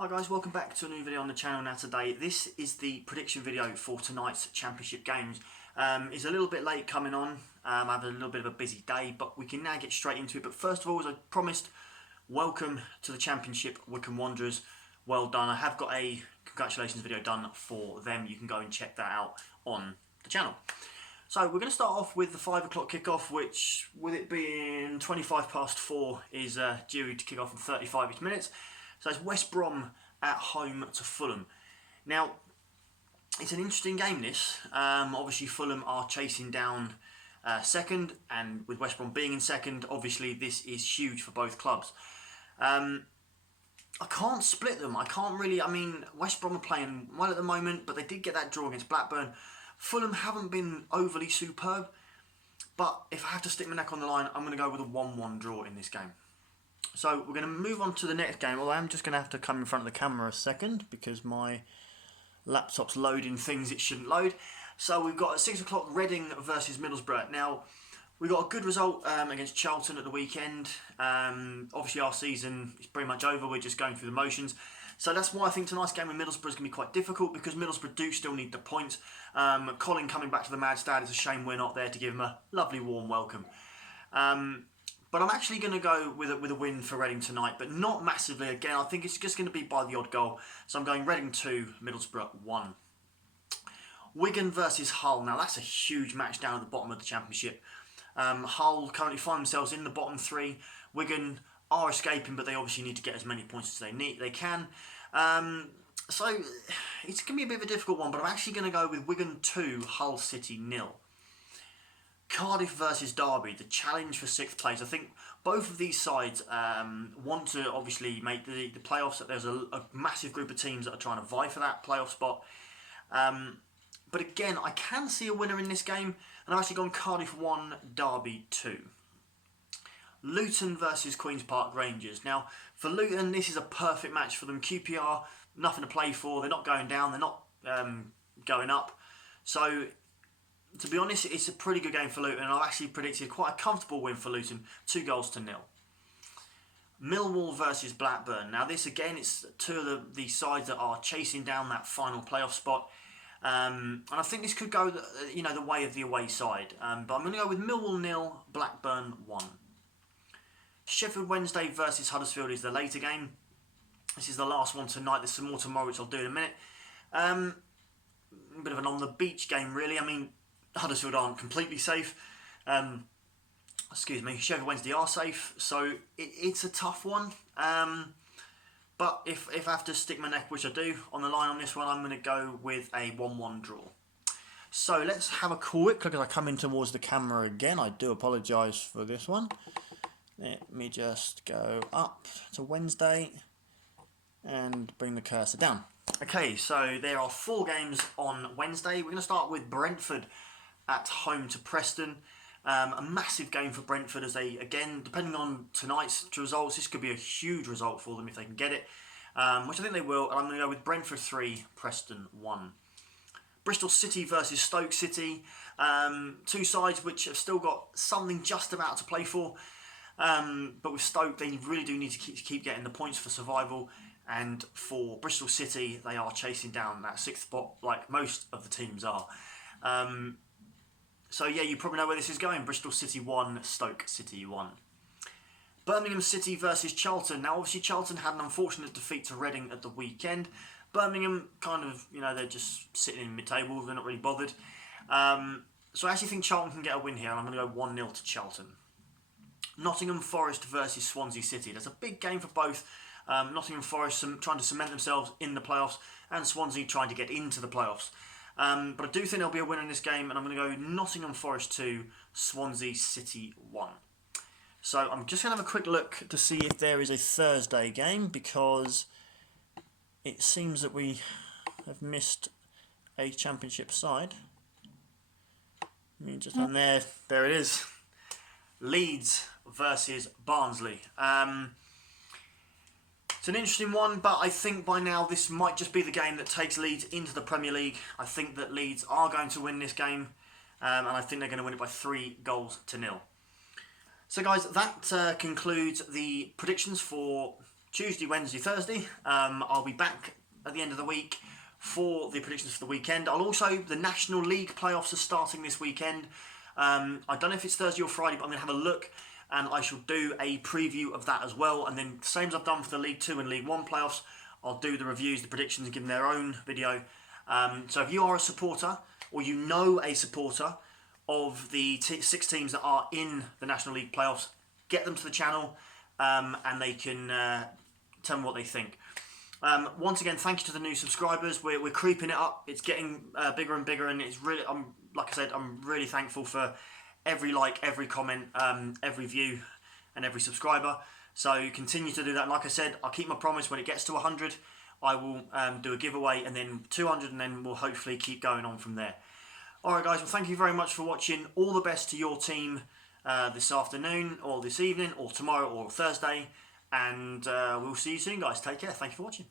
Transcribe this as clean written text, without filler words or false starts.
Hi guys, welcome back to a new video on the channel. Now today, this is the prediction video for tonight's championship games. It's a little bit late coming on, I've had a little bit of a busy day, but we can now get straight into it. But first of all, as I promised, welcome to the championship, Wycombe Wanderers. Well done. I have got a congratulations video done for them. You can go and check that out on the channel. So we're going to start off with the 5 o'clock kickoff, which, with it being 25 past 4, is due to kick off in 35 minutes. So it's West Brom at home to Fulham. Now, it's an interesting game, this. Obviously, Fulham are chasing down second, and with West Brom being in second, obviously this is huge for both clubs. I can't split them. I can't really. I mean, West Brom are playing well at the moment, but they did get that draw against Blackburn. Fulham haven't been overly superb, but if I have to stick my neck on the line, I'm going to go with a 1-1 draw in this game. So we're going to move on to the next game. Well, I'm just going to have to come in front of the camera a second because my laptop's loading things it shouldn't load. So we've got at 6 o'clock Reading versus Middlesbrough. Now, we got a good result against Charlton at the weekend. Obviously, our season is pretty much over. We're just going through the motions. So that's why I think tonight's game with Middlesbrough is going to be quite difficult, because Middlesbrough do still need the points. Colin coming back to the Madstad, it's a shame we're not there to give him a lovely warm welcome. But I'm actually going to go with a win for Reading tonight, but not massively. Again, I think it's just going to be by the odd goal. So I'm going Reading 2, Middlesbrough 1. Wigan versus Hull. Now that's a huge match down at the bottom of the Championship. Hull currently find themselves in the bottom 3. Wigan are escaping, but they obviously need to get as many points as they can. So it's going to be a bit of a difficult one, but I'm actually going to go with Wigan 2, Hull City 0. Cardiff versus Derby, the challenge for 6th place. I think both of these sides want to obviously make the playoffs. There's a massive group of teams that are trying to vie for that playoff spot. But again, I can see a winner in this game, and I've actually gone Cardiff 1, Derby 2. Luton versus Queen's Park Rangers. Now, for Luton, this is a perfect match for them. QPR, nothing to play for. They're not going down. They're not going up. So, to be honest, it's a pretty good game for Luton, and I've actually predicted quite a comfortable win for Luton, 2-0. Millwall versus Blackburn. Now this, again, it's two of the sides that are chasing down that final playoff spot, and I think this could go the way of the away side. But I'm going to go with Millwall 0, Blackburn 1. Sheffield Wednesday versus Huddersfield is the later game. This is the last one tonight. There's some more tomorrow, which I'll do in a minute. A bit of an on-the-beach game, really. I mean, Huddersfield aren't completely safe. Sheffield Wednesday are safe, so it's a tough one. But if I have to stick my neck, which I do, on the line on this one, I'm going to go with a 1-1 draw. So let's have a quick look as I come in towards the camera again. I do apologise for this one. Let me just go up to Wednesday and bring the cursor down. Okay, so there are 4 games on Wednesday. We're going to start with Brentford at home to Preston. A massive game for Brentford, as they, again, depending on tonight's results, this could be a huge result for them if they can get it, which I think they will. And I'm going to go with Brentford 3, Preston 1. Bristol City versus Stoke City. 2 sides which have still got something just about to play for. But with Stoke, they really do need to keep getting the points for survival. And for Bristol City, they are chasing down that 6th spot like most of the teams are. So yeah, you probably know where this is going. Bristol City 1, Stoke City 1. Birmingham City versus Charlton. Now obviously Charlton had an unfortunate defeat to Reading at the weekend. Birmingham kind of, they're just sitting in mid-table. They're not really bothered. So I actually think Charlton can get a win here, and I'm going to go 1-0 to Charlton. Nottingham Forest versus Swansea City. That's a big game for both. Nottingham Forest trying to cement themselves in the playoffs, and Swansea trying to get into the playoffs. But I do think there'll be a winner in this game, and I'm going to go Nottingham Forest 2, Swansea City 1. So I'm just going to have a quick look to see if there is a Thursday game, because it seems that we have missed a Championship side. And there it is. Leeds versus Barnsley. It's an interesting one, but I think by now this might just be the game that takes Leeds into the Premier League. I think that Leeds are going to win this game, and I think they're going to win it by 3-0. So guys, that concludes the predictions for Tuesday, Wednesday, Thursday. I'll be back at the end of the week for the predictions for the weekend. The National League playoffs are starting this weekend. I don't know if it's Thursday or Friday, but I'm going to have a look and I shall do a preview of that as well. And then, same as I've done for the League 2 and League 1 playoffs, I'll do the reviews, the predictions, and give them their own video. So if you are a supporter, or you know a supporter of the 6 teams that are in the National League playoffs, get them to the channel and they can tell me what they think. Once again, thank you to the new subscribers. We're creeping it up. It's getting bigger and bigger, and it's really, like I said, I'm really thankful for every like, every comment, every view, and every subscriber. So continue to do that. And like I said, I'll keep my promise. When it gets to 100, I will do a giveaway, and then 200, and then we'll hopefully keep going on from there. All right, guys. Well, thank you very much for watching. All the best to your team this afternoon, or this evening, or tomorrow, or Thursday. And we'll see you soon, guys. Take care. Thank you for watching.